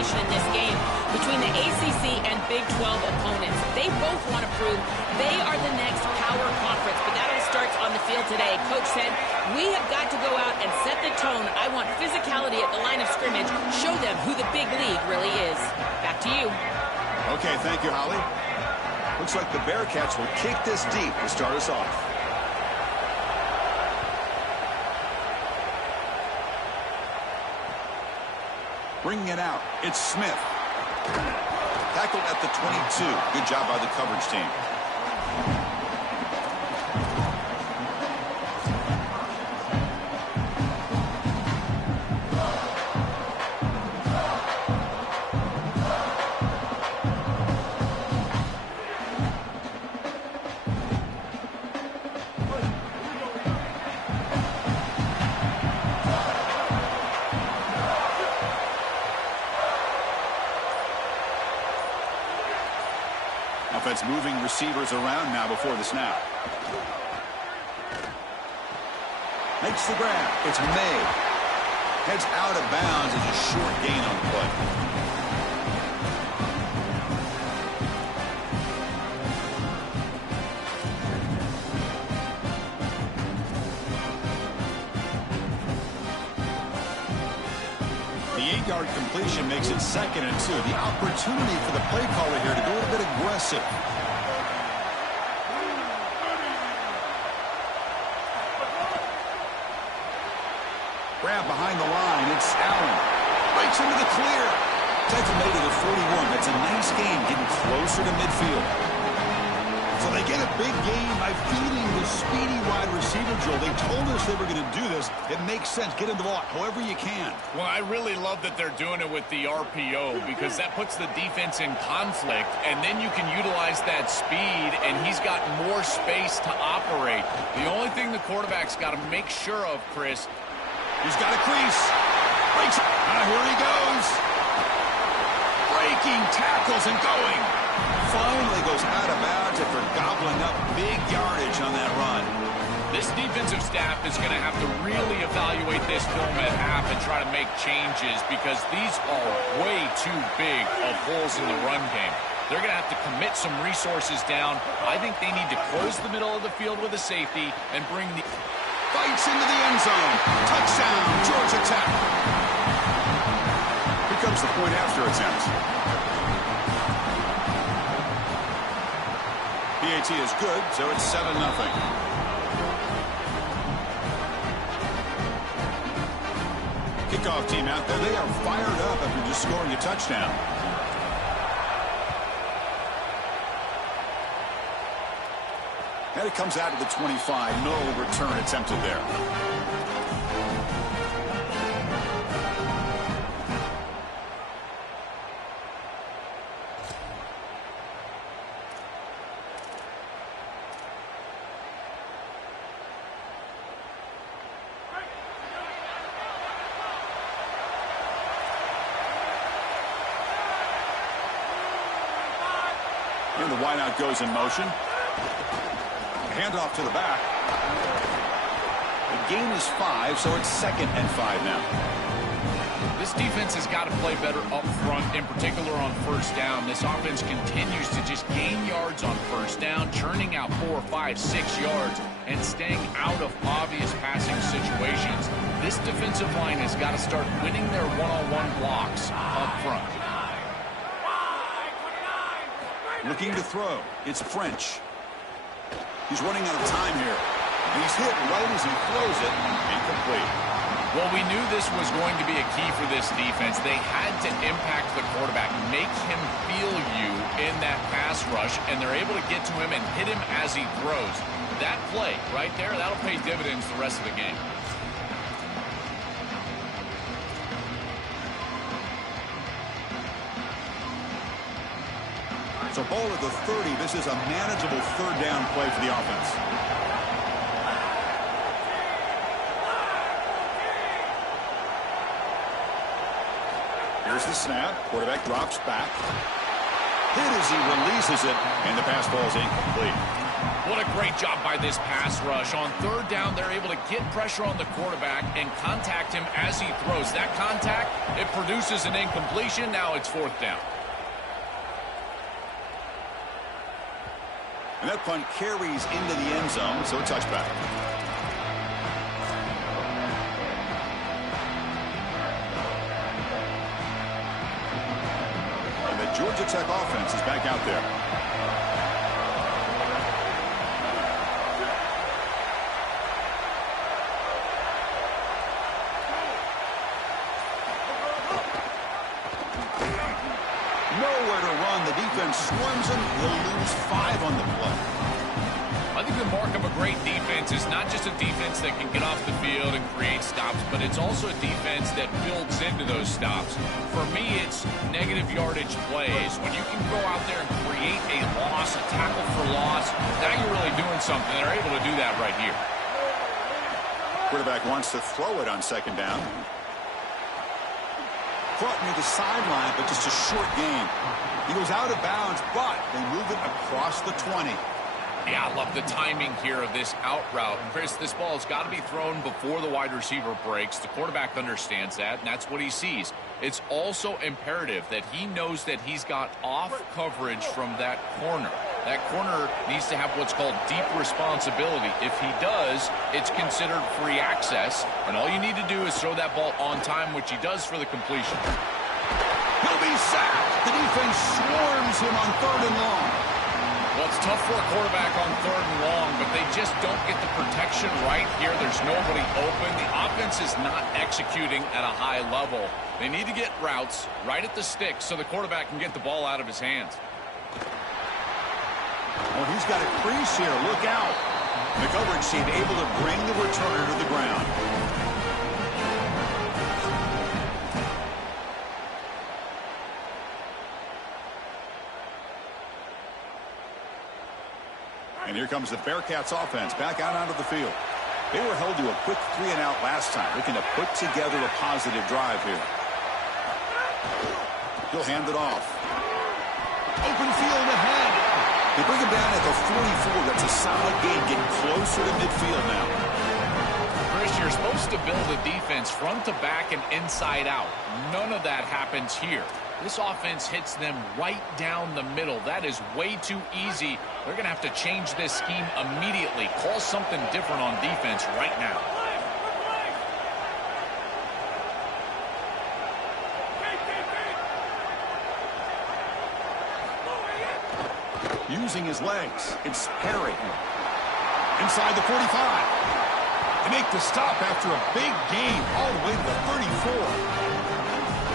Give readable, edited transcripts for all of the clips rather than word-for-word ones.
combination in this game between the ACC and Big 12 opponents. They both want to prove they are the next power conference, but that all starts on the field today. Coach said, we have got to go out and set the tone. I want physicality at the line of scrimmage. Show them who the big league really is. Back to you. Okay, thank you, Holly. Looks like the Bearcats will kick this deep to start us off. Bringing it out, it's Smith. Tackled at the 22. Good job by the coverage team. Offense moving receivers around now before the snap. Makes the grab. It's May. Heads out of bounds as a short gain on the play. The 8-yard completion makes it 2nd and 2. The opportunity for the play caller here to go a little bit aggressive. Grab behind the line. It's Allen. Breaks into the clear. Takes it made to the 41. That's a nice game, getting closer to midfield. So they get a big gain by feeding the speedy wide receiver, Joel. They told us they were going to do this. It makes sense. Get in the ball however you can. Well, I really love that they're doing it with the RPO because that puts the defense in conflict, and then you can utilize that speed, and he's got more space to operate. The only thing the quarterback's got to make sure of, Chris. He's got a crease. Breaks it. Here he goes. Breaking tackles and going. Finally goes out of bounds after gobbling up big yardage on that run. This defensive staff is going to have to really evaluate this film at half and try to make changes because these are way too big of holes in the run game. They're going to have to commit some resources down. I think they need to close the middle of the field with a safety and bring the... Fights into the end zone. Touchdown, Georgia Tech. Here comes the point after attempt. PAT is good, so it's 7-0. Kickoff team out there. They are fired up after just scoring a touchdown. And it comes out to the 25. No return attempted there. And the wideout goes in motion. Handoff to the back. The gain is 5, so it's 2nd and 5 now. This defense has got to play better up front, in particular on first down. This offense continues to just gain yards on first down, churning out 4, 5, 6 yards, and staying out of obvious passing situations. This defensive line has got to start winning their one-on-one blocks up front. Looking to throw. It's French. He's running out of time here. And he's hit right as he throws it. Incomplete. Well, we knew this was going to be a key for this defense. They had to impact the quarterback, make him feel you in that pass rush, and they're able to get to him and hit him as he throws. That play right there, that'll pay dividends the rest of the game. So ball at the 30. This is a manageable third down play for the offense. Here's the snap. Quarterback drops back. Hit as he releases it, and the pass ball is incomplete. What a great job by this pass rush. On third down, they're able to get pressure on the quarterback and contact him as he throws. That contact, it produces an incompletion. Now it's fourth down. And that punt carries into the end zone, so a touchback. And the Georgia Tech offense is back out there. Nowhere to run. The defense swarms him. He'll lose 5 on the play. I think the mark of a great defense is not just a defense that can get off the field and create stops, but it's also a defense that builds into those stops. For me, it's negative yardage plays. When you can go out there and create a loss, a tackle for loss, now you're really doing something. They're able to do that right here. Quarterback wants to throw it on second down. Caught near the sideline, but just a short gain. He goes out of bounds, but they move it across the 20. Yeah, I love the timing here of this out route. Chris, this ball has got to be thrown before the wide receiver breaks. The quarterback understands that, and that's what he sees. It's also imperative that he knows that he's got off coverage from that corner. That corner needs to have what's called deep responsibility. If he does, it's considered free access, and all you need to do is throw that ball on time, which he does for the completion. He'll be sacked. The defense swarms him on third and long. Well, it's tough for a quarterback on third and long, but they just don't get the protection right here. There's nobody open. The offense is not executing at a high level. They need to get routes right at the sticks so the quarterback can get the ball out of his hands. Oh, he's got a crease here. Look out. The coverage team able to bring the returner to the ground. And here comes the Bearcats offense back out onto the field. They were held to a quick 3-and-out last time, looking to put together a positive drive here. He'll hand it off. Open field ahead. They bring him down at the 44. That's a solid gain, getting closer to midfield now. Chris, you're supposed to build a defense front to back and inside out. None of that happens here. This offense hits them right down the middle. That is way too easy. They're going to have to change this scheme immediately. Call something different on defense right now. Using his legs, it's Perry. Inside the 45. They make the stop after a big gain all the way to the 34.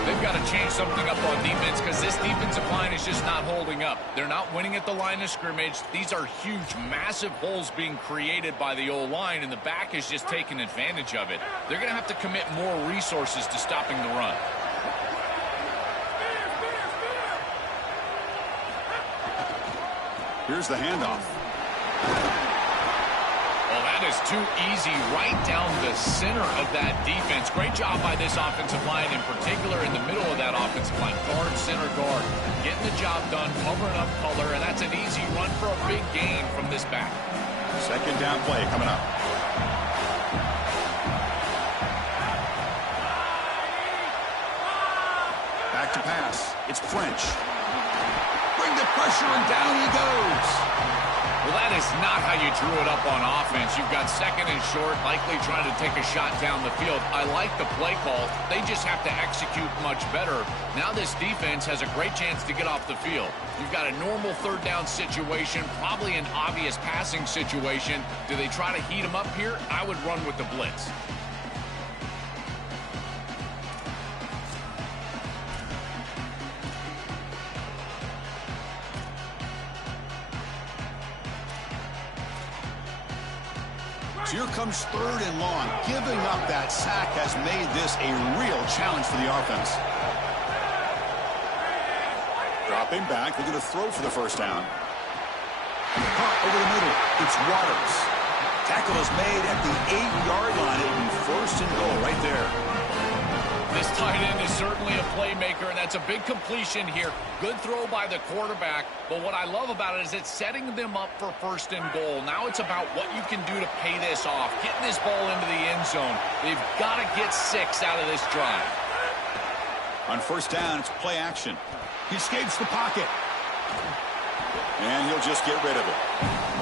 They've got to change something up on defense because this defensive line is just not holding up. They're not winning at the line of scrimmage. These are huge, massive holes being created by the O-line, and the back is just taking advantage of it. They're going to have to commit more resources to stopping the run. Here's the handoff. Well, that is too easy right down the center of that defense. Great job by this offensive line, in particular in the middle of that offensive line. Guard, center, guard. Getting the job done, covering up color, and that's an easy run for a big gain from this back. Second down play coming up. Back to pass. It's French. Bring the pressure, and down he goes. Well, that is not how you drew it up on offense. You've got second and short, likely trying to take a shot down the field. I like the play call. They just have to execute much better. Now this defense has a great chance to get off the field. You've got a normal third down situation, probably an obvious passing situation. Do they try to heat them up here? I would run with the blitz. Here comes third and long. Giving up that sack has made this a real challenge for the offense. Dropping back. They're going to throw for the first down. Caught over the middle. It's Waters. Tackle is made at the 8-yard line. It'll be first and goal right there. This tight end is certainly a playmaker, and that's a big completion here. Good throw by the quarterback, but what I love about it is it's setting them up for first and goal. Now it's about what you can do to pay this off, getting this ball into the end zone. They've got to get 6 out of this drive. On first down, it's play action. He escapes the pocket. And he'll just get rid of it.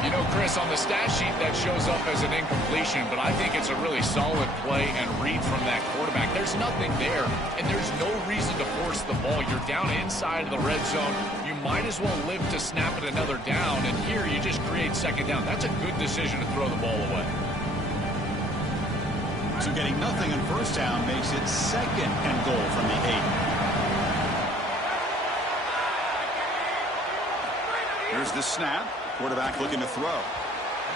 You know, Chris, on the stat sheet that shows up as an incompletion, but I think it's a really solid play and read from that quarterback. There's nothing there, and there's no reason to force the ball. You're down inside of the red zone. You might as well live to snap it another down, and here you just create second down. That's a good decision to throw the ball away. So getting nothing on first down makes it second and goal from the 8. Here's the snap. Quarterback looking to throw.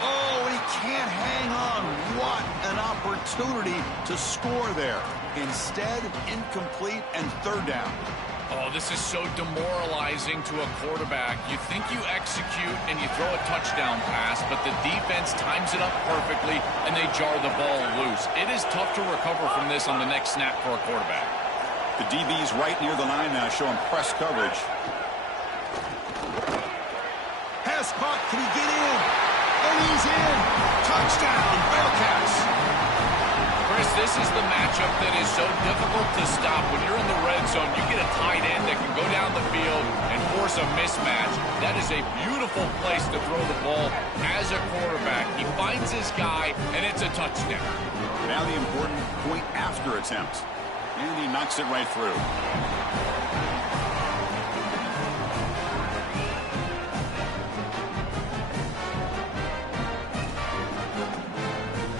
Oh, and he can't hang on. What an opportunity to score there. Instead, incomplete and third down. Oh, this is so demoralizing to a quarterback. You think you execute and you throw a touchdown pass, but the defense times it up perfectly and they jar the ball loose. It is tough to recover from this on the next snap for a quarterback. The DB's right near the line now, showing press coverage. Pass caught. Can he get in? And he's in. Touchdown, Bearcats. Chris, this is the matchup that is so difficult to stop. When you're in the red zone, you get a tight end that can go down the field and force a mismatch. That is a beautiful place to throw the ball as a quarterback. He finds his guy, and it's a touchdown. Now the important point after attempt. And he knocks it right through.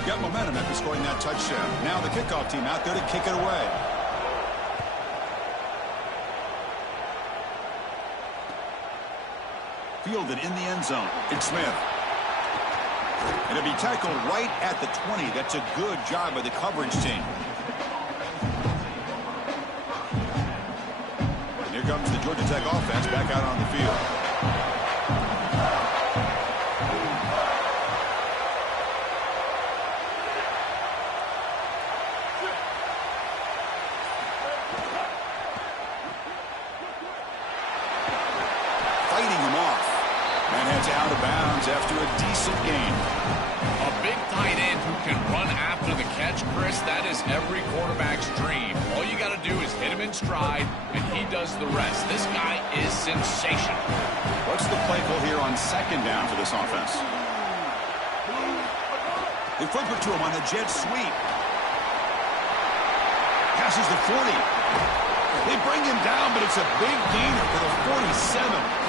Got momentum after scoring that touchdown. Now the kickoff team out there to kick it away. Fielded in the end zone. It's Smith. And it'll be tackled right at the 20. That's a good job by the coverage team. And here comes the Georgia Tech offense back out on the field. Out of bounds after a decent gain. A big tight end who can run after the catch, Chris, that is every quarterback's dream. All you got to do is hit him in stride, and he does the rest. This guy is sensational. What's the play call here on second down for this offense? They flip it to him on the jet sweep. Passes the 40. They bring him down, but it's a big gainer for the 47.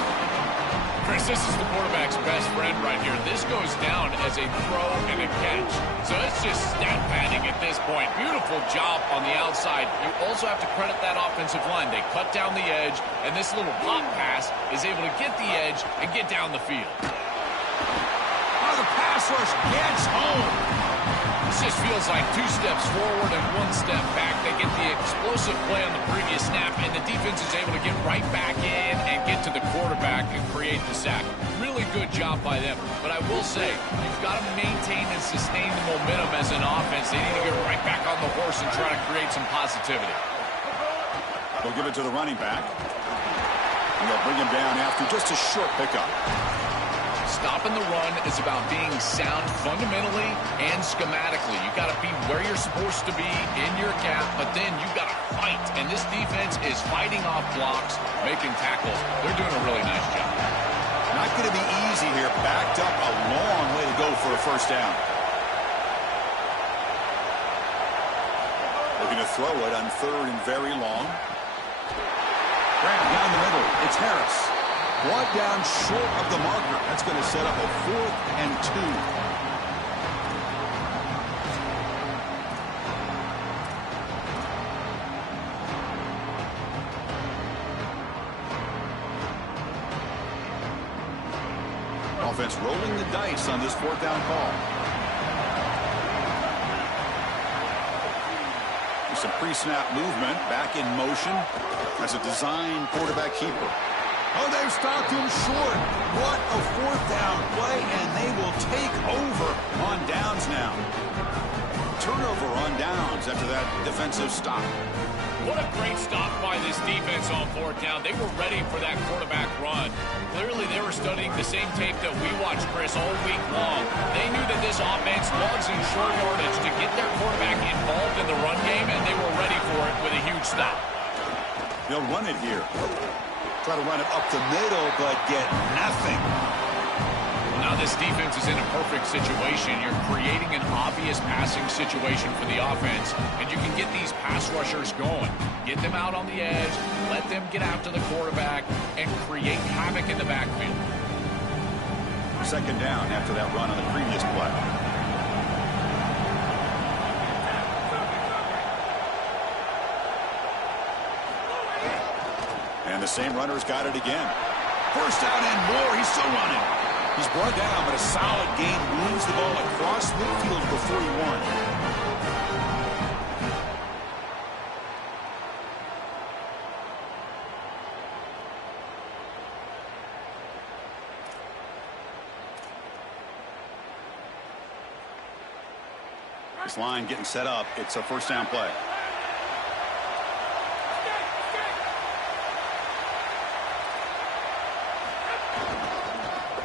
Chris, this is the quarterback's best friend right here. This goes down as a throw and a catch. So it's just stat padding at this point. Beautiful job on the outside. You also have to credit that offensive line. They cut down the edge, and this little pop pass is able to get the edge and get down the field. Oh, the pass rush gets home. This just feels like 2 steps forward and 1 step back. They get the explosive play on the previous snap, and the defense is able to get right back in and get to the quarterback and create the sack. Really good job by them. But I will say, you've got to maintain and sustain the momentum as an offense. They need to get right back on the horse and try to create some positivity. They'll give it to the running back. And they'll bring him down after just a short pickup. Stopping the run is about being sound fundamentally and schematically. You got to be where you're supposed to be in your gap, but then you got to fight. And this defense is fighting off blocks, making tackles. They're doing a really nice job. Not going to be easy here. Backed up a long way to go for a first down. Looking to throw it on third and very long. Grant down the middle. It's Harris. Brought down short of the marker. That's going to set up a 4th and 2. Offense rolling the dice on this 4th down call. There's some pre-snap movement back in motion as a design quarterback keeper. Oh, they've stopped him short. What a 4th down play, and they will take over on downs now. turnover on downs after that defensive stop. What a great stop by this defense on fourth down. They were ready for that quarterback run. Clearly, they were studying the same tape that we watched, Chris, all week long. They knew that this offense loves in short yardage to get their quarterback involved in the run game, and they were ready for it with a huge stop. They'll run it here. Try to run it up the middle, but get nothing. Now this defense is in a perfect situation. You're creating an obvious passing situation for the offense, and you can get these pass rushers going. Get them out on the edge, let them get after the quarterback, and create havoc in the backfield. Second down after that run on the previous play. And the same runner's got it again. First down and more. He's still running. He's brought down, but a solid gain moves the ball across midfield for 41. This line getting set up. It's a first down play.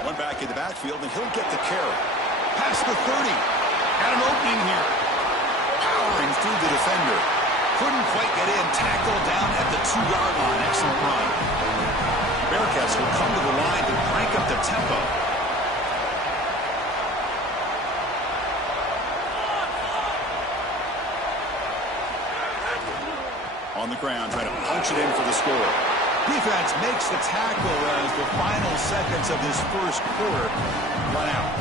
One back in the backfield, and he'll get the carry. Past the 30. Got an opening here. Powering through the defender. Couldn't quite get in. Tackled down at the 2-yard line. Excellent run. Bearcats will come to the line to crank up the tempo. On the ground, trying to punch it in for the score. Defense makes the tackle as the final seconds of this first quarter run out.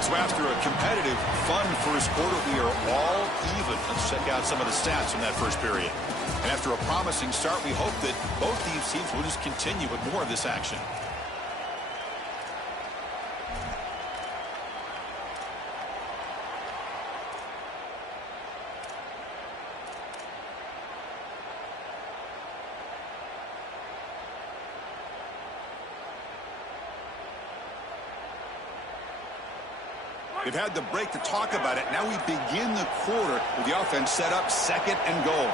So after a competitive, fun first quarter, we are all even. Let's check out some of the stats from that first period. And after a promising start, we hope that both these teams will just continue with more of this action. They've had the break to talk about it. Now we begin the quarter with the offense set up second and goal.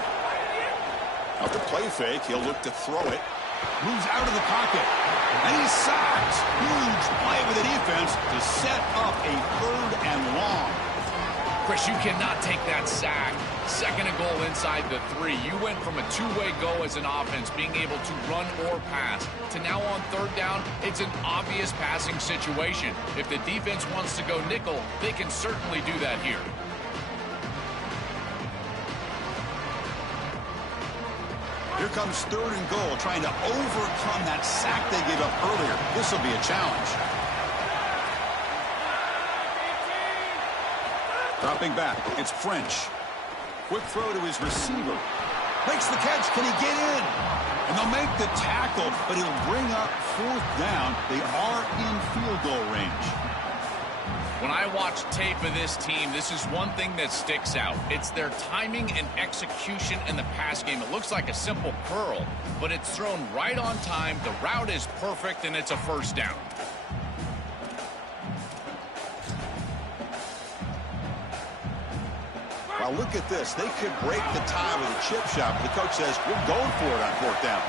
Off the play fake, he'll look to throw it. Moves out of the pocket. And he's sacked. Huge play with the defense to set up a third and long. Chris, you cannot take that sack. Second and goal inside the 3. You went from a two-way go as an offense, being able to run or pass, to now on third down, it's an obvious passing situation. If the defense wants to go nickel, they can certainly do that here. Here comes third and goal, trying to overcome that sack they gave up earlier. This will be a challenge. Dropping back, it's French. Quick throw to his receiver. Makes the catch. Can he get in? And they'll make the tackle, but he'll bring up fourth down. They are in field goal range. When I watch tape of this team, this is one thing that sticks out. It's their timing and execution in the pass game. It looks like a simple curl, but it's thrown right on time. The route is perfect, and it's a first down. Now look at this. They could break the tie with a chip shot, but the coach says, we're going for it on fourth down.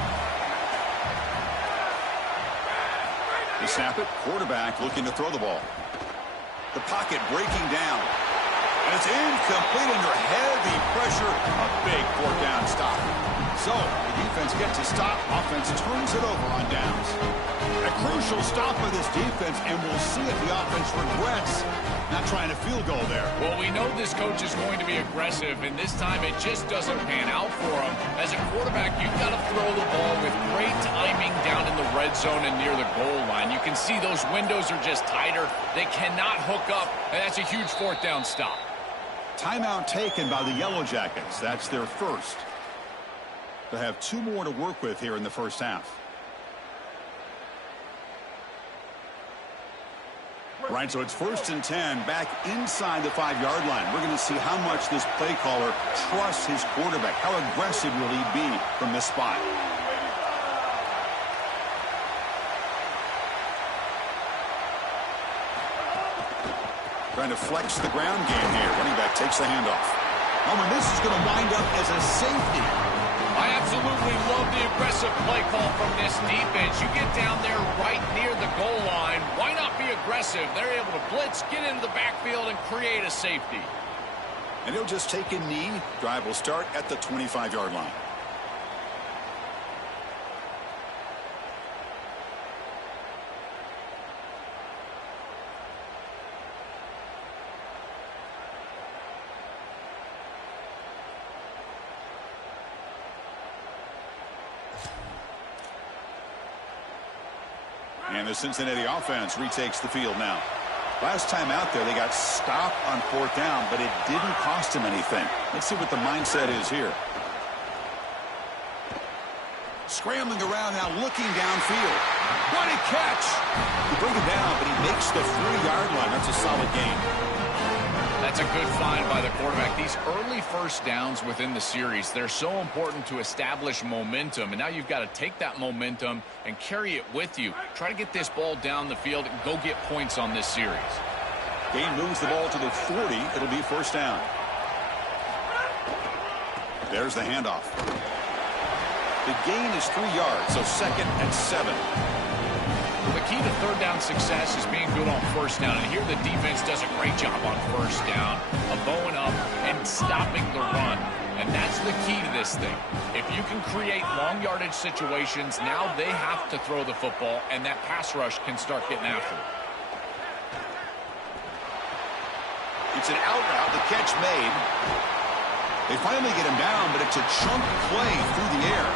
They snap it. Quarterback looking to throw the ball. The pocket breaking down. And it's incomplete under heavy pressure. A big fourth down stop. So the defense gets a stop. Offense turns it over on downs. A crucial stop by this defense, and we'll see if the offense regrets not trying to field goal there. Well, we know this coach is going to be aggressive, and this time it just doesn't pan out for him. As a quarterback, you've got to throw the ball with great timing down in the red zone and near the goal line. You can see those windows are just tighter. They cannot hook up, and that's a huge fourth down stop. Timeout taken by the Yellow Jackets. That's their first. They'll have 2 more to work with here in the first half. Right, so it's 1st and 10 back inside the 5-yard line. We're going to see how much this play caller trusts his quarterback. How aggressive will he be from this spot? Trying to flex the ground game here. Running back takes the handoff. Oh, and this is going to wind up as a safety. I absolutely love the aggressive play call from this defense. You get down there right near the goal line. Why not be aggressive? They're able to blitz, get into the backfield, and create a safety. And he'll just take a knee. Drive will start at the 25-yard line. And the Cincinnati offense retakes the field now. Last time out there, they got stopped on 4th down, but it didn't cost them anything. Let's see what the mindset is here. Scrambling around now, looking downfield. What a catch! You bring him down, but he makes the 3-yard line. That's a solid gain. That's a good find by the quarterback. These early first downs within the series, they're so important to establish momentum. And now you've got to take that momentum and carry it with you. Try to get this ball down the field and go get points on this series. Gain moves the ball to the 40. It'll be 1st down. There's the handoff. The gain is 3 yards, so 2nd and 7. The key to 3rd down success is being good on 1st down. And here the defense does a great job on 1st down of bowing up and stopping the run. And that's the key to this thing. If you can create long yardage situations, now they have to throw the football, and that pass rush can start getting after it. It's an out route, the catch made. They finally get him down, but it's a chunk play through the air.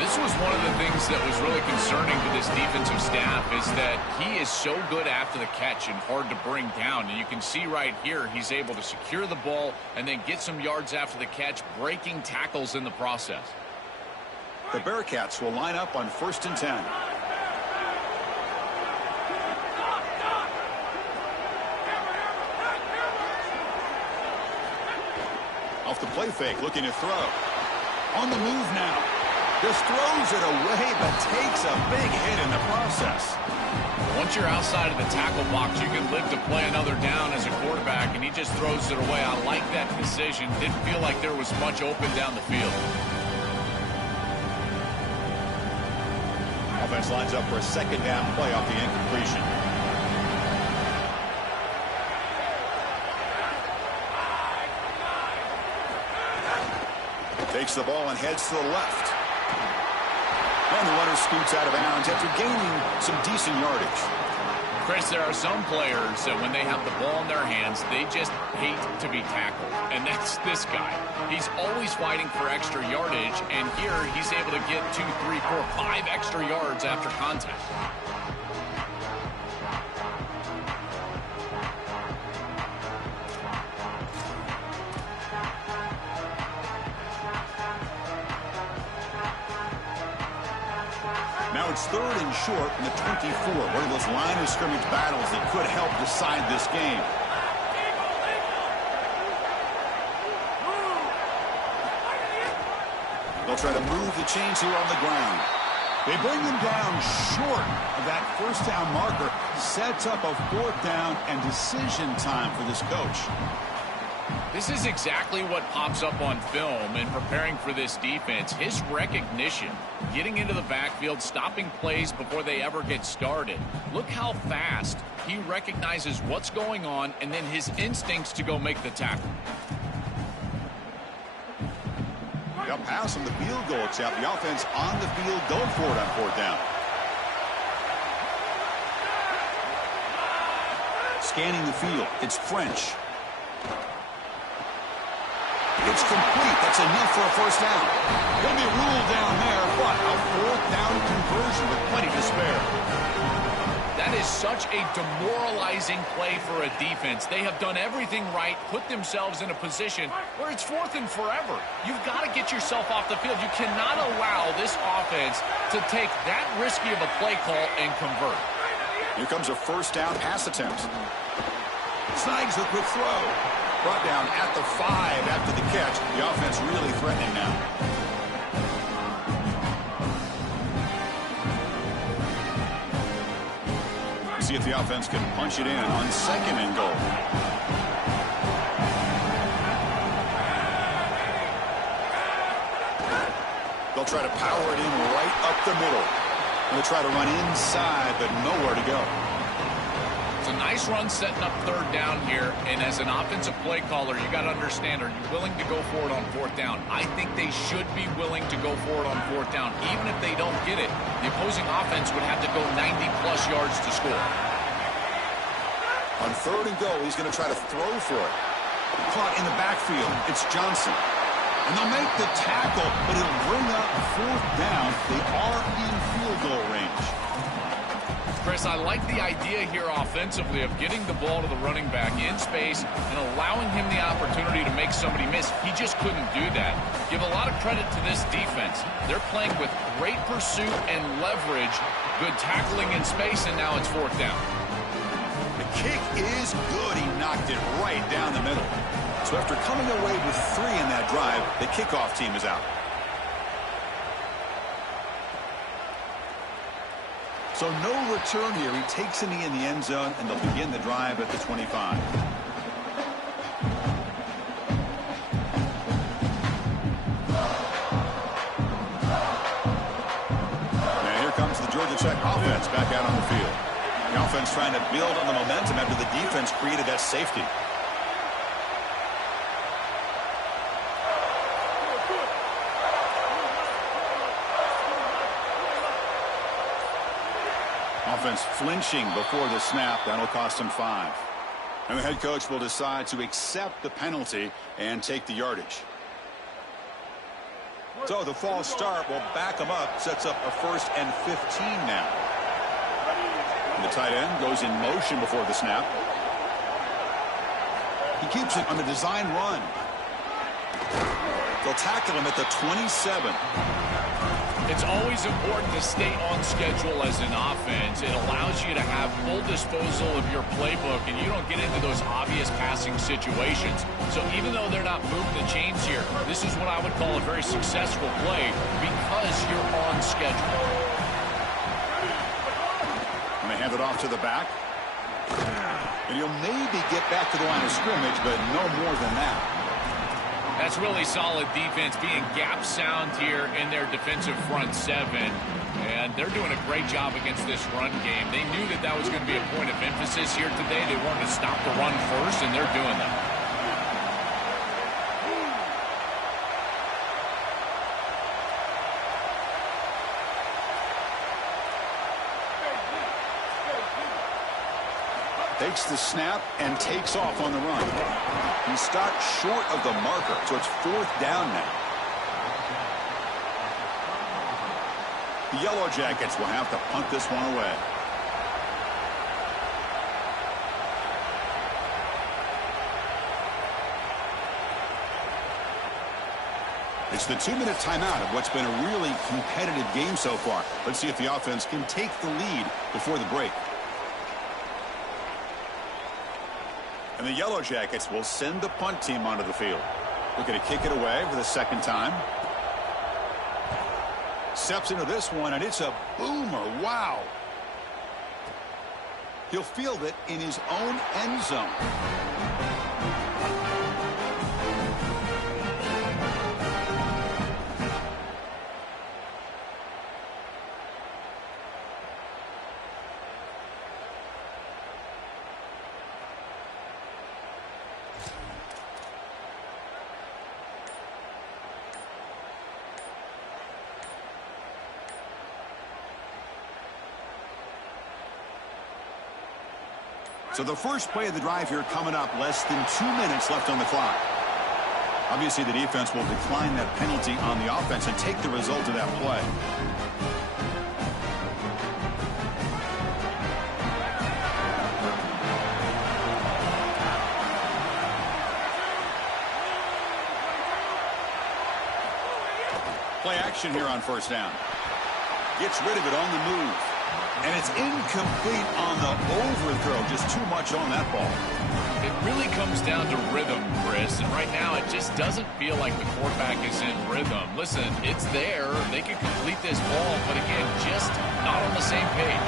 This was one of the things that was really concerning to this defensive staff is that he is so good after the catch and hard to bring down. And you can see right here he's able to secure the ball and then get some yards after the catch, breaking tackles in the process. The Bearcats will line up on 1st and 10. Off the play fake, looking to throw. On the move now. Just throws it away, but takes a big hit in the process. Once you're outside of the tackle box, you can live to play another down as a quarterback, and he just throws it away. I like that decision. Didn't feel like there was much open down the field. Offense lines up for a 2nd down play off the incompletion. Takes the ball and heads to the left. And the runner scoots out of bounds after gaining some decent yardage. Chris, there are some players that when they have the ball in their hands, they just hate to be tackled. And that's this guy. He's always fighting for extra yardage, and here he's able to get 2, 3, 4, 5 extra yards after contact. Now it's 3rd and short in the 24. One of those line of scrimmage battles that could help decide this game. They'll try to move the chains here on the ground. They bring them down short of that 1st down marker. Sets up a 4th down and decision time for this coach. This is exactly what pops up on film in preparing for this defense. His recognition, getting into the backfield, stopping plays before they ever get started. Look how fast he recognizes what's going on and then his instincts to go make the tackle. They'll pass on the field goal attempt. The offense on the field going for it on 4th down. Scanning the field. It's French. It's complete. That's enough for a 1st down. Going to be ruled down there, but a 4th down conversion with plenty to spare. That is such a demoralizing play for a defense. They have done everything right, put themselves in a position where it's 4th and forever. You've got to get yourself off the field. You cannot allow this offense to take that risky of a play call and convert. Here comes a 1st down pass attempt. Snags the quick throw. Brought down at the 5 after the catch. The offense really threatening now. see if the offense can punch it in on 2nd and goal. They'll try to power it in right up the middle. They'll try to run inside, but nowhere to go. It's a nice run setting up 3rd down here, and as an offensive play caller, you got to understand, are you willing to go for it on 4th down? I think they should be willing to go for it on 4th down. Even if they don't get it, the opposing offense would have to go 90-plus yards to score. On 3rd and goal, he's going to try to throw for it. Caught in the backfield. It's Johnson. And they'll make the tackle, but it'll bring up 4th down. They are in field goal range. Chris, I like the idea here offensively of getting the ball to the running back in space and allowing him the opportunity to make somebody miss. He just couldn't do that. Give a lot of credit to this defense. They're playing with great pursuit and leverage, good tackling in space, and now it's 4th down. The kick is good. He knocked it right down the middle. So after coming away with 3 in that drive, the kickoff team is out. So no return here. He takes a knee in the end zone, and they'll begin the drive at the 25. And here comes the Georgia Tech offense back out on the field. The offense trying to build on the momentum after the defense created that safety. Offense flinching before the snap. That'll cost him 5. And the head coach will decide to accept the penalty and take the yardage. So the false start will back him up. Sets up a 1st and 15 now. And the tight end goes in motion before the snap. He keeps it on the design run. They'll tackle him at the 27. It's always important to stay on schedule as an offense. It allows you to have full disposal of your playbook, and you don't get into those obvious passing situations. So even though they're not moving the chains here, this is what I would call a very successful play because you're on schedule. And they hand it off to the back. And he'll maybe get back to the line of scrimmage, but no more than that. That's really solid defense, being gap sound here in their defensive front 7. And they're doing a great job against this run game. They knew that that was going to be a point of emphasis here today. They wanted to stop the run first, and they're doing that. Takes the snap and takes off on the run. He stopped short of the marker, so it's 4th down now. The Yellow Jackets will have to punt this one away. It's the 2-minute timeout of what's been a really competitive game so far. Let's see if the offense can take the lead before the break. And the Yellow Jackets will send the punt team onto the field. Looking to kick it away for the 2nd time. Steps into this one, and it's a boomer. Wow. He'll field it in his own end zone. So the first play of the drive here coming up, less than 2 minutes left on the clock. Obviously, the defense will decline that penalty on the offense and take the result of that play. Play action here on 1st down. Gets rid of it on the move. And it's incomplete on the overthrow. Just too much on that ball. It really comes down to rhythm, Chris. And right now, it just doesn't feel like the quarterback is in rhythm. Listen, it's there. They can complete this ball, but again, just not on the same page.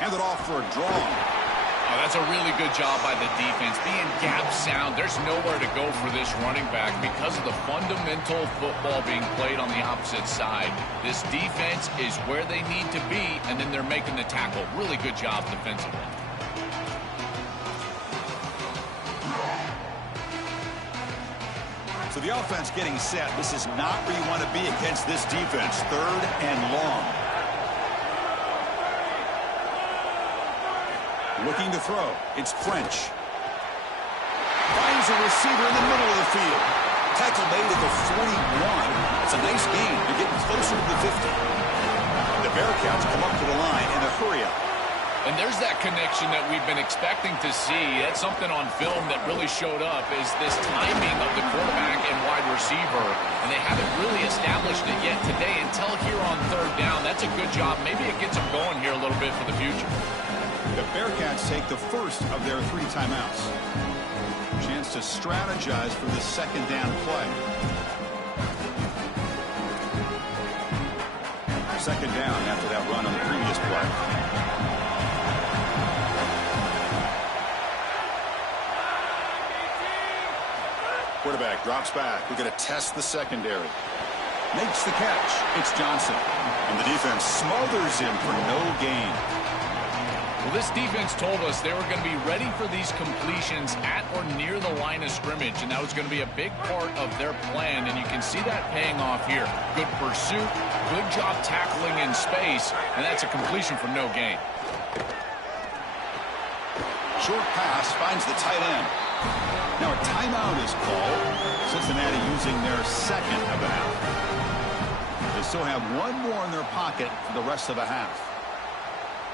Hand it off for a draw. Oh, that's a really good job by the defense. Being gap sound, there's nowhere to go for this running back because of the fundamental football being played on the opposite side. This defense is where they need to be, and then they're making the tackle. Really good job defensively. So the offense getting set. This is not where you want to be against this defense. 3rd and long. Looking to throw. It's French. Finds a receiver in the middle of the field. Tackle made at the 41. It's a nice gain. They're getting closer to the 50. The Bearcats come up to the line in a hurry up. And there's that connection that we've been expecting to see. That's something on film that really showed up, is this timing of the quarterback and wide receiver. And they haven't really established it yet today until here on 3rd down. That's a good job. Maybe it gets them going here a little bit for the future. The Bearcats take the first of their 3 timeouts. Chance to strategize for the 2nd down play. 2nd down after that run on the previous play. Quarterback drops back. We're going to test the secondary. Makes the catch. It's Johnson. And the defense smothers him for no gain. Well, this defense told us they were going to be ready for these completions at or near the line of scrimmage, and that was going to be a big part of their plan, and you can see that paying off here. Good pursuit, good job tackling in space, and that's a completion for no gain. Short pass finds the tight end. Now a timeout is called. Cincinnati using their 2nd of the half. They still have 1 more in their pocket for the rest of the half.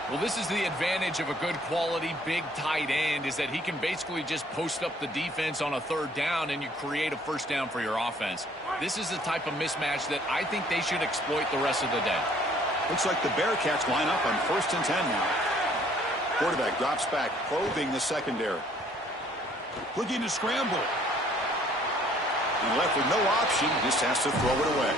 Well, this is the advantage of a good quality big tight end, is that he can basically just post up the defense on a 3rd down and you create a 1st down for your offense. This is the type of mismatch that I think they should exploit the rest of the day. Looks like the Bearcats line up on 1st and 10 now. Quarterback drops back, probing the secondary. Looking to scramble. And left with no option, just has to throw it away.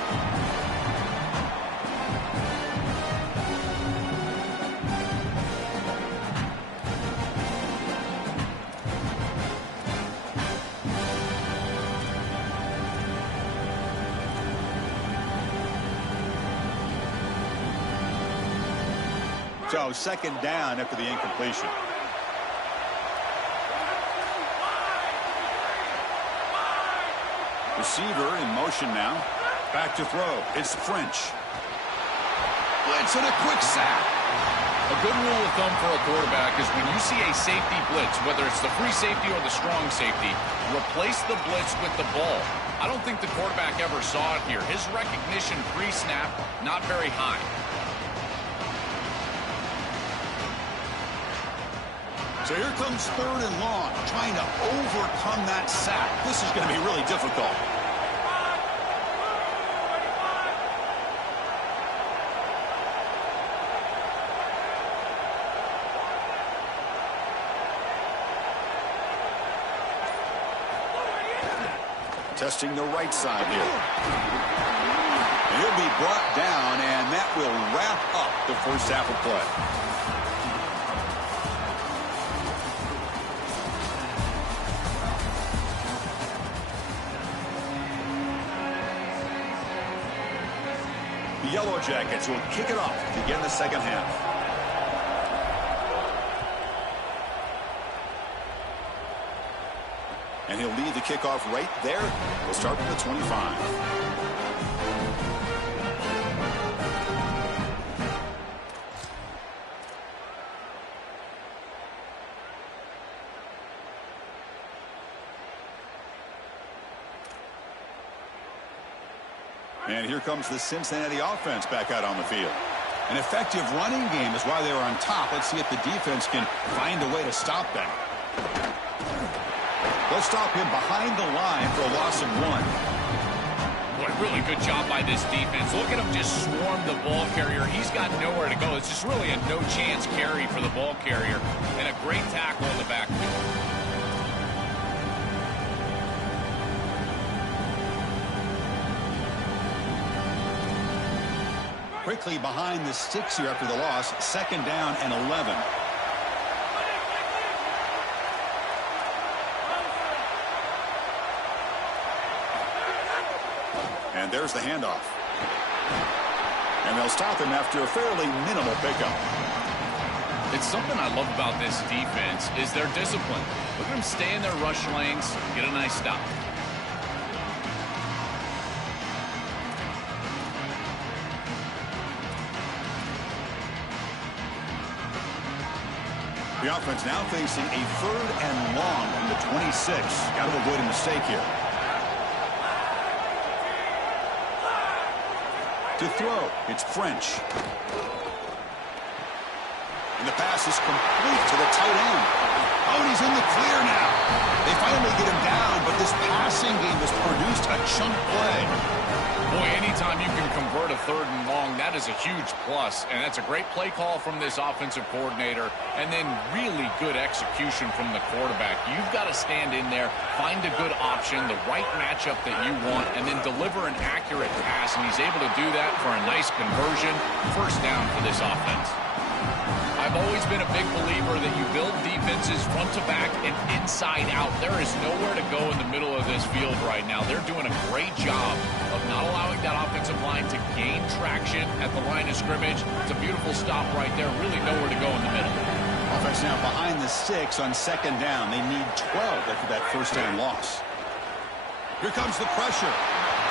So 2nd down after the incompletion. Receiver in motion now. Back to throw. It's French. Blitz and a quick sack. A good rule of thumb for a quarterback is when you see a safety blitz, whether it's the free safety or the strong safety, replace the blitz with the ball. I don't think the quarterback ever saw it here. His recognition pre-snap, not very high. So here comes 3rd and long, trying to overcome that sack. This is going to be really difficult. Testing the right side here. And he'll be brought down, and that will wrap up the 1st half of play. The Yellow Jackets will kick it off to begin the 2nd half. And he'll lead the kickoff right there. We'll start from the 25. And here comes the Cincinnati offense back out on the field. An effective running game is why they were on top. Let's see if the defense can find a way to stop them. They'll stop him behind the line for a loss of 1. Boy, really good job by this defense. Look at him just swarm the ball carrier. He's got nowhere to go. It's just really a no-chance carry for the ball carrier. And a great tackle in the backfield. quickly behind the sticks here after the loss. 2nd down and 11. And there's the handoff. And they'll stop him after a fairly minimal pickup. It's something I love about this defense is their discipline. Look at them stay in their rush lanes, get a nice stop. The offense now facing a 3rd and long from the 26. Got to avoid a mistake here. To throw, it's French. And the pass is complete to the tight end. Oh, and he's in the clear now. They finally get him down, but this passing game has produced a chunk play. Boy, anytime you can convert a 3rd and long, that is a huge plus. And that's a great play call from this offensive coordinator. And then really good execution from the quarterback. You've got to stand in there, find a good option, the right matchup that you want, and then deliver an accurate pass. And he's able to do that for a nice conversion. 1st down for this offense. I've always been a big believer that you build defenses front to back and inside out. There is nowhere to go in the middle of this field right now. They're doing a great job of not allowing that offensive line to gain traction at the line of scrimmage. It's a beautiful stop right there. Really nowhere to go in the middle. Offense now behind the sticks on 2nd down. They need 12 after that 1st down loss. Here comes the pressure.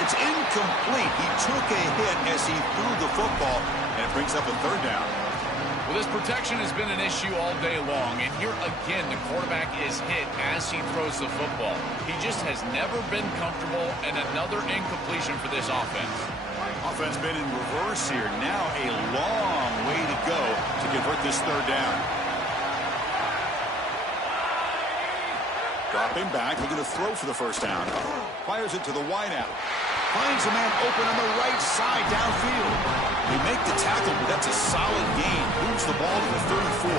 It's incomplete. He took a hit as he threw the football, and it brings up a 3rd down. Well, this protection has been an issue all day long, and here again the quarterback is hit as he throws the football. He just has never been comfortable, and another incompletion for this offense. Offense been in reverse here. Now a long way to go to convert this 3rd down. Dropping back, looking to throw for the 1st down. Fires it to the wideout. Finds a man open on the right side downfield. They make the tackle, but that's a solid gain. Moves the ball to the 34.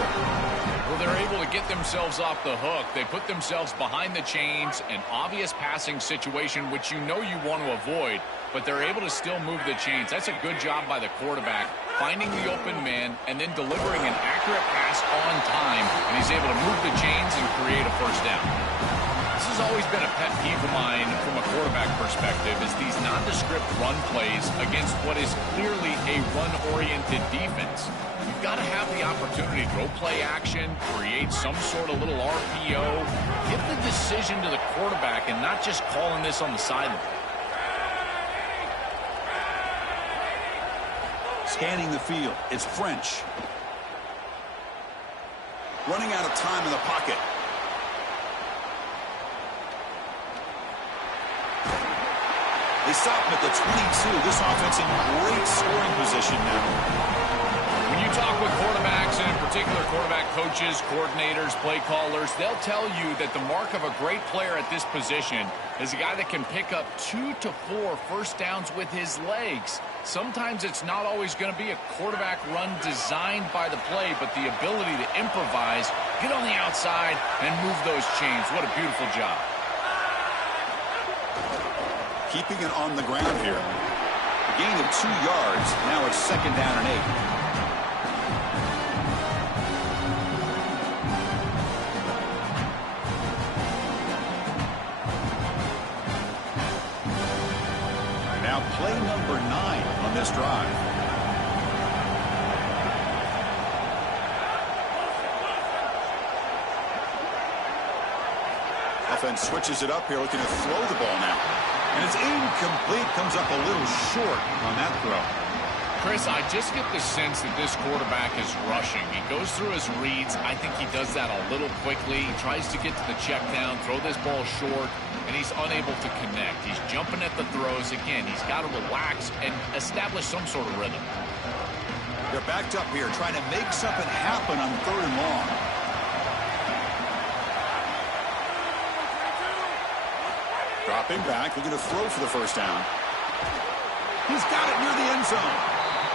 Well, they're able to get themselves off the hook. They put themselves behind the chains, an obvious passing situation, which you know you want to avoid, but they're able to still move the chains. That's a good job by the quarterback, finding the open man and then delivering an accurate pass on time, and he's able to move the chains and create a 1st down. This has always been a pet peeve of mine from a quarterback perspective is these nondescript run plays against what is clearly a run-oriented defense. You've got to have the opportunity to throw play action, create some sort of little RPO, give the decision to the quarterback and not just calling this on the sideline. Scanning the field, it's French. Running out of time in the pocket. They stop him at the 22. This offense in great scoring position now. When you talk with quarterbacks, and in particular quarterback coaches, coordinators, play callers, they'll tell you that the mark of a great player at this position is a guy that can pick up 2 to 4 1st downs with his legs. Sometimes it's not always going to be a quarterback run designed by the play, but the ability to improvise, get on the outside, and move those chains. What a beautiful job. Keeping it on the ground here. A gain of 2 yards. Now it's 2nd down and 8. Now play number 9 on this drive. Offense switches it up here, looking to throw the ball now. And it's incomplete, comes up a little short on that throw. Chris, I just get the sense that this quarterback is rushing. He goes through his reads. I think he does that a little quickly. He tries to get to the check down, throw this ball short, and he's unable to connect. He's jumping at the throws. Again, he's got to relax and establish some sort of rhythm. They're backed up here, trying to make something happen on 3rd and long. Dropping back, looking to throw for the 1st down. He's got it near the end zone.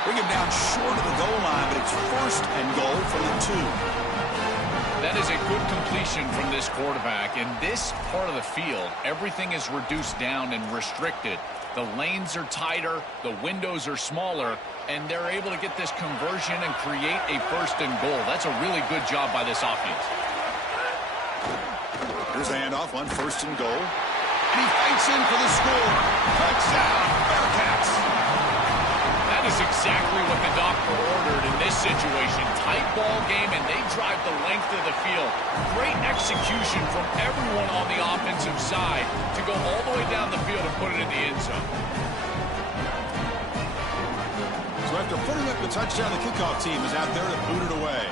Bring him down short of the goal line, but it's 1st and goal from the 2. That is a good completion from this quarterback. In this part of the field, everything is reduced down and restricted. The lanes are tighter, the windows are smaller, and they're able to get this conversion and create a first and goal. That's a really good job by this offense. Here's the handoff on first and goal. And he fights in for the score. Touchdown, Bearcats. That is exactly what the doctor ordered in this situation. Tight ball game, and they drive the length of the field. Great execution from everyone on the offensive side to go all the way down the field and put it in the end zone. So after putting up the touchdown, the kickoff team is out there to boot it away.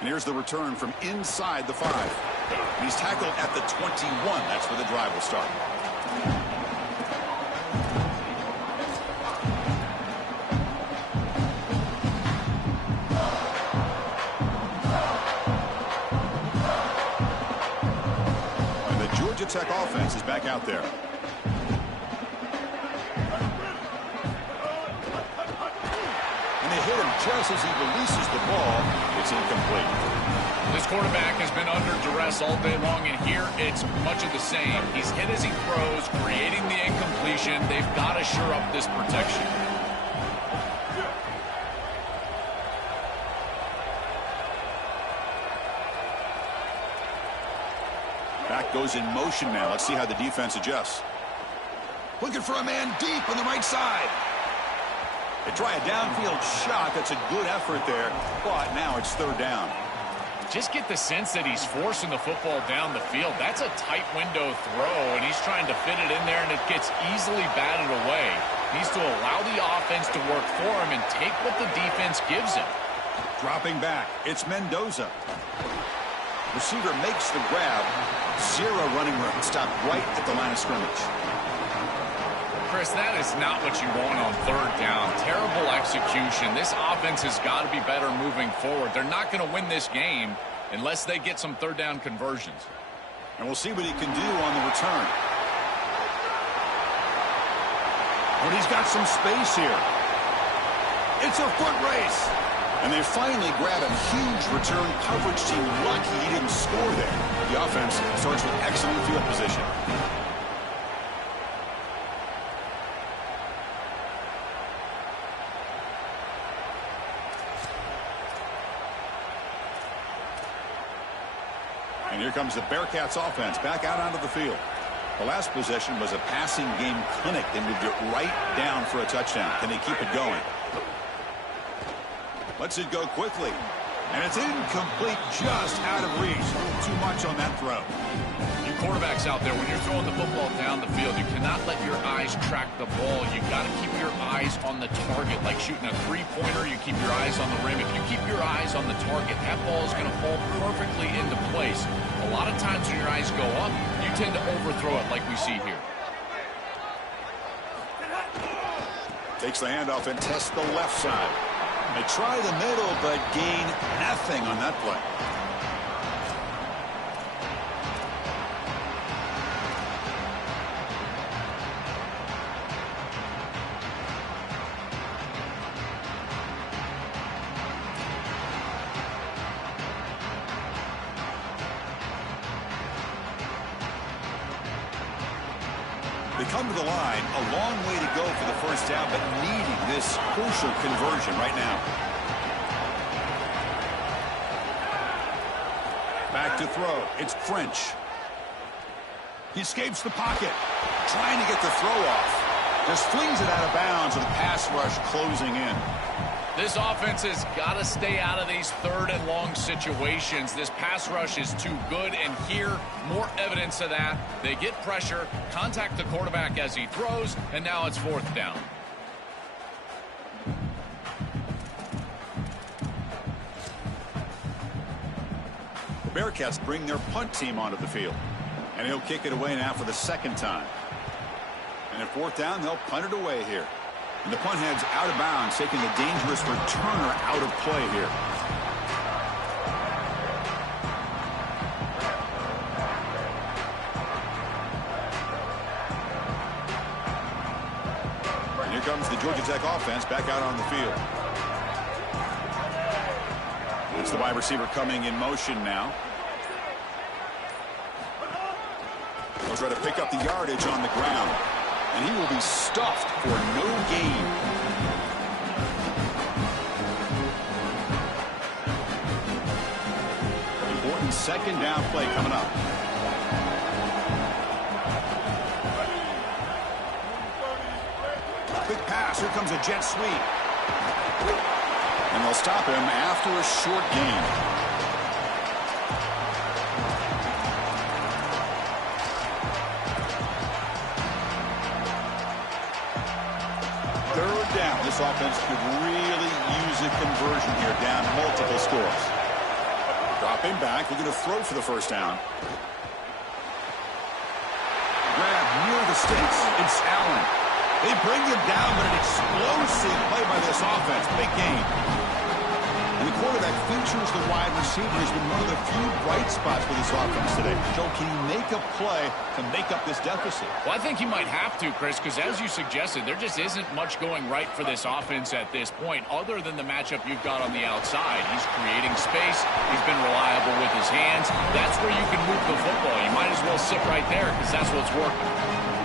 And here's the return from inside the 5. He's tackled at the 21. That's where the drive will start. And the Georgia Tech offense is back out there. And they hit him just as he releases the ball. It's incomplete. This quarterback has been under duress all day long, and here it's much of the same. He's hit as he throws, creating the incompletion. They've got to shore up this protection. Back goes in motion now. Let's see how the defense adjusts. Looking for a man deep on the right side. They try a downfield shot. That's a good effort there, but now it's third down. Just get the sense that he's forcing the football down the field. That's a tight window throw, and he's trying to fit it in there, and it gets easily batted away. He needs to allow the offense to work for him and take what the defense gives him. Dropping back, it's Mendoza. Receiver makes the grab. Zero running room. Stopped right at the line of scrimmage. Chris, that is not what you want on third down. Terrible execution. This offense has got to be better moving forward. They're not going to win this game unless they get some third down conversions. And we'll see what he can do on the return. But he's got some space here. It's a foot race. And they finally grab a huge return. Coverage team lucky he didn't score there. The offense starts with excellent field position. And here comes the Bearcats offense back out onto the field. The last possession was a passing game clinic. They moved it right down for a touchdown. Can they keep it going? Lets it go quickly. And it's incomplete, just out of reach. A little too much on that throw. You quarterbacks out there, when you're throwing the football down the field, you cannot let your eyes track the ball. You've got to keep your eyes on the target. Like shooting a three-pointer, you keep your eyes on the rim. If you keep your eyes on the target, that ball is going to fall perfectly into place. A lot of times when your eyes go up, you tend to overthrow it like we see here. Takes the handoff and tests the left side. They try the middle, but gain nothing on that play. They come to the line, a long way to go for the first down, but needing this crucial conversion right now. Back to throw. It's French. He escapes the pocket, trying to get the throw off. Just flings it out of bounds with a pass rush closing in. This offense has got to stay out of these third and long situations. This pass rush is too good, and here, more evidence of that. They get pressure, contact the quarterback as he throws, and now it's fourth down. The Bearcats bring their punt team onto the field, and he'll kick it away now for the second time. And at fourth down, they'll punt it away here. And the punt heads out of bounds, taking the dangerous returner out of play here. And here comes the Georgia Tech offense back out on the field. It's the wide receiver coming in motion now. He'll try to pick up the yardage on the ground. And he will be stuffed for no gain. Important second down play coming up. Quick pass. Here comes a jet sweep. And they'll stop him after a short gain. Third down. This offense could really use a conversion here, down multiple scores. Dropping back. They're going to throw for the first down. Grab near the sticks. It's Allen. They bring him down, but an explosive play by this offense. Big gain. And the quarterback features the wide receiver has been one of the few bright spots for this offense today. Joe, can he make a play to make up this deficit? Well, I think he might have to, Chris, because as you suggested, there just isn't much going right for this offense at this point, other than the matchup you've got on the outside. He's creating space. He's been reliable with his hands. That's where you can move the football. You might as well sit right there because that's what's working.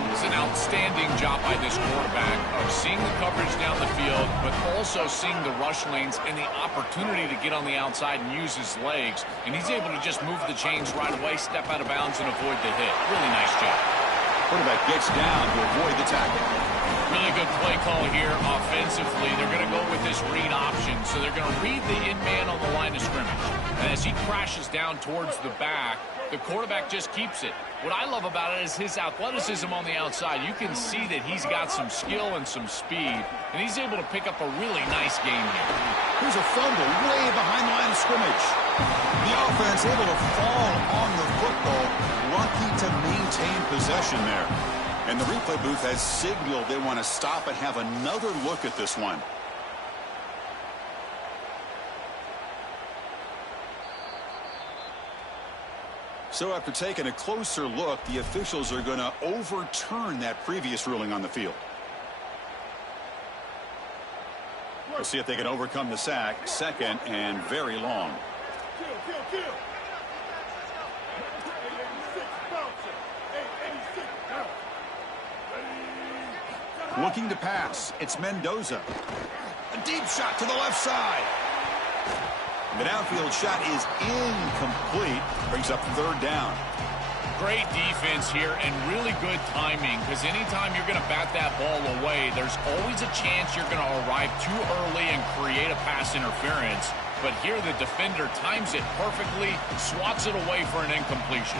It's an outstanding job by this quarterback of seeing the coverage down the field, but also seeing the rush lanes and the opportunity to get on the outside and use his legs. And he's able to just move the chains right away, step out of bounds, and avoid the hit. Really nice job. Quarterback gets down to avoid the tackle. Really good play call here offensively. They're going to go with this read option. So they're going to read the in-man on the line of scrimmage. And as he crashes down towards the back, the quarterback just keeps it. What I love about it is his athleticism on the outside. You can see that he's got some skill and some speed, and he's able to pick up a really nice game here. Here's a fumble way behind the line of scrimmage. The offense able to fall on the football, lucky to maintain possession there. And the replay booth has signaled they want to stop and have another look at this one. So after taking a closer look, the officials are going to overturn that previous ruling on the field. We'll see if they can overcome the sack. Second and very long. Looking to pass. It's Mendoza. A deep shot to the left side. The downfield shot is incomplete. Brings up third down. Great defense here and really good timing, because anytime you're going to bat that ball away, there's always a chance you're going to arrive too early and create a pass interference. But here the defender times it perfectly, swats it away for an incompletion.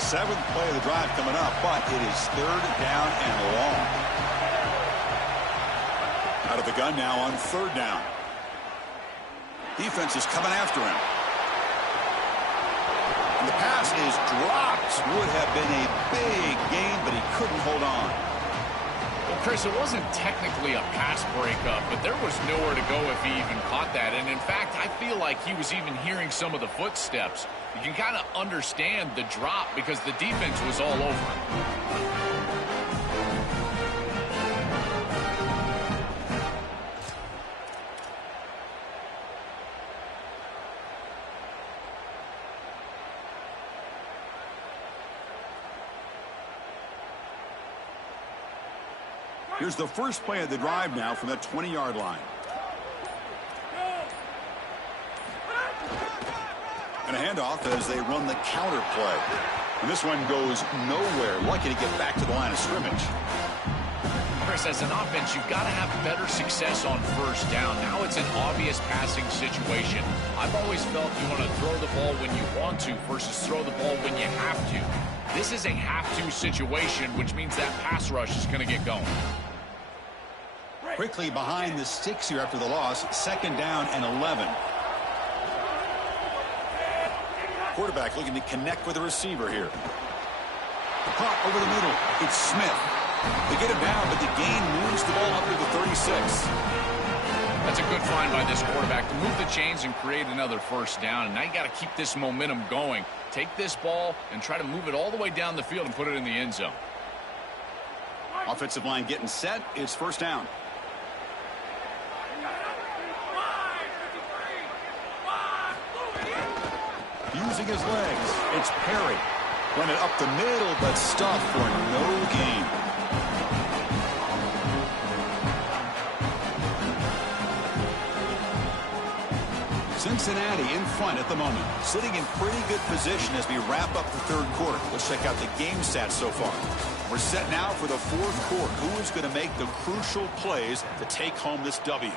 Seventh play of the drive coming up, but it is third down and long. Out of the gun now on third down. Defense is coming after him. And the pass is dropped. Would have been a big gain, but he couldn't hold on. Well, Chris, it wasn't technically a pass breakup, but there was nowhere to go if he even caught that. And in fact, I feel like he was even hearing some of the footsteps. You can kind of understand the drop because the defense was all over him. Here's the first play of the drive now from the 20-yard line. And a handoff as they run the counter play. And this one goes nowhere. Lucky to get back to the line of scrimmage. Chris, as an offense, you've got to have better success on first down. Now it's an obvious passing situation. I've always felt you want to throw the ball when you want to versus throw the ball when you have to. This is a have-to situation, which means that pass rush is going to get going. Quickly behind the sticks here after the loss. Second down and 11. Quarterback looking to connect with the receiver here. The pop over the middle. It's Smith. They get him down, but the gain moves the ball up to the 36. That's a good find by this quarterback to move the chains and create another first down. And now you got to keep this momentum going. Take this ball and try to move it all the way down the field and put it in the end zone. Offensive line getting set. It's first down. Using his legs. It's Perry. Run it up the middle, but stuffed for no gain. Cincinnati in front at the moment, sitting in pretty good position as we wrap up the third quarter. Let's check out the game stats so far. We're set now for the fourth quarter. Who is going to make the crucial plays to take home this W?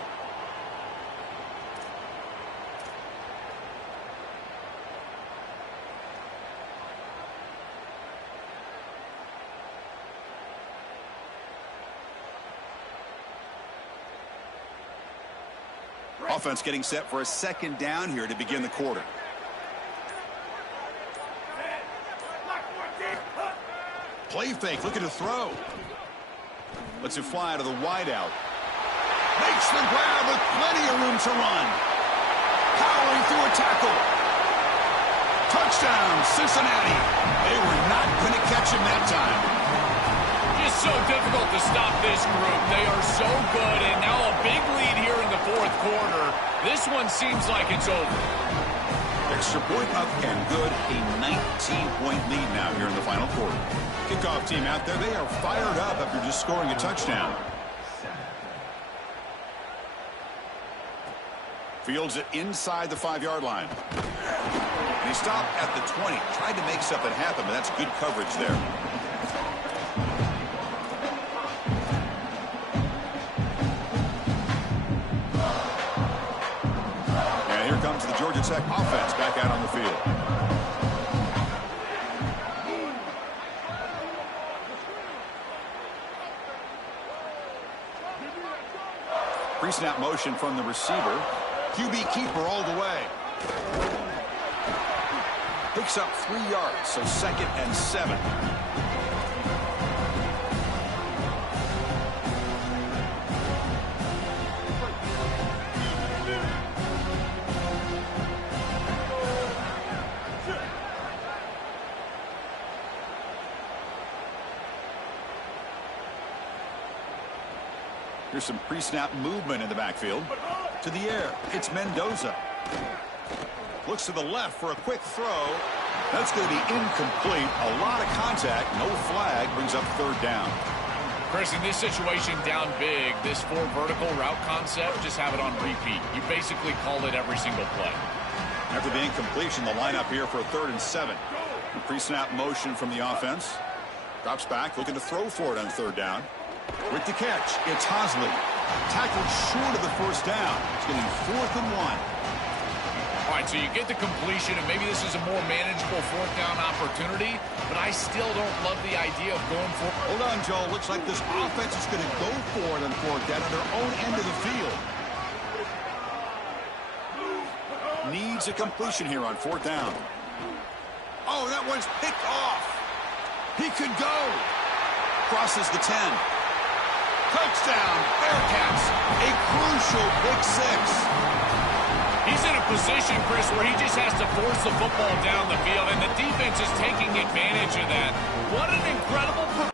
Offense getting set for a second down here to begin the quarter. Play fake, looking to throw. Lets it fly to the wideout. Makes the grab with plenty of room to run. Powering through a tackle. Touchdown, Cincinnati. They were not going to catch him that time. Just so difficult to stop this group. They are so good, and now a big lead here in the fourth quarter. This one seems like it's over. Extra point up and good. A 19-point lead now here in the final quarter. Kickoff team out there. They are fired up after just scoring a touchdown. Fields it inside the 5-yard line. And he stopped at the 20. Tried to make something happen, but that's good coverage there. And here comes the Georgia Tech offense back out on the field. Pre-snap motion from the receiver. QB keeper all the way. Picks up 3 yards, so 2nd and 7. Here's some pre-snap movement in the backfield. To the air, it's Mendoza. Looks to the left for a quick throw. That's going to be incomplete. A lot of contact, no flag, brings up 3rd down. Chris, in this situation down big, this 4 vertical route concept, just have it on repeat. You basically call it every single play. After the incompletion, the lineup here for a 3rd and 7. Pre-snap motion from the offense. Drops back, looking to throw for it on 3rd down. With the catch, it's Hosley. Tackled short of the 1st down. It's getting 4th and 1. All right, so you get the completion, and maybe this is a more manageable 4th down opportunity, but I still don't love the idea of going for it. Hold on, Joe. Looks like this offense is going to go for it on 4th down on their own end of the field. Needs a completion here on 4th down. Oh, that one's picked off. He could go. Crosses the 10. Touchdown, Bearcats. A crucial pick 6. He's in a position, Chris, where he just has to force the football down the field, and the defense is taking advantage of that. What an incredible performance.